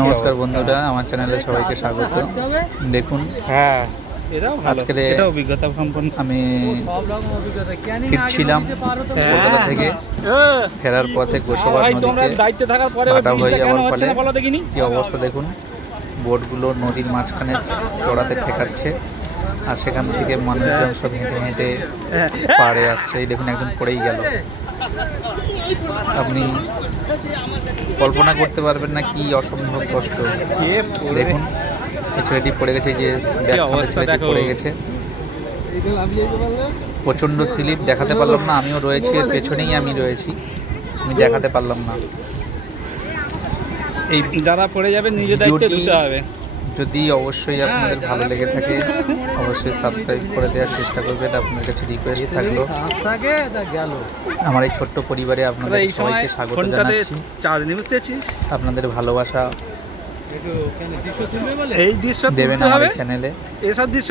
নমস্কার বন্ধুরা, আমার চ্যানেলে সবাইকে স্বাগত। দেখুন, আজকের অভিজ্ঞতা সম্পন্ন আমি ফিরছিলাম কলকাতা থেকে। ফেরার পথে গোসাবা নদীতে ভাটা হয়ে যাওয়ার ফলে কি অবস্থা দেখুন। বোটগুলো নদীর মাঝখানে চড়াতে ঠেকাচ্ছে, আর সেখান থেকে মানুষজন সব হেঁটে হেঁটে পাড়ে আসছে। এই দেখুন, একজন পড়েই গেল। আপনি কল্পনা করতে পারবেন না কি অসম্ভব কষ্ট। দেখুন, এই ছেলেটি পড়ে গেছে, যে ছেলেটি পড়ে গেছে। প্রচণ্ড স্লিপ, দেখাতে পারলাম না। আমিও রয়েছি, এর পেছনেই আমি রয়েছি, আমি দেখাতে পারলাম না। এই যারা পড়ে যাবে নিজের দায়িত্ব নিতে হবে। যদি অবশ্যই আপনাদের ভালো লেগে থাকে, অবশ্যই সাবস্ক্রাইব করে দেওয়ার চেষ্টা করবেন। আপনার কাছে রিকোয়েস্ট থাকলো, আমার এই ছোট্ট পরিবারে আপনাদের সবাইকে স্বাগত জানাচ্ছি। আপনাদের ভালোবাসা এই দৃশ্য দেবেন আমার চ্যানেলে। এসব দৃশ্য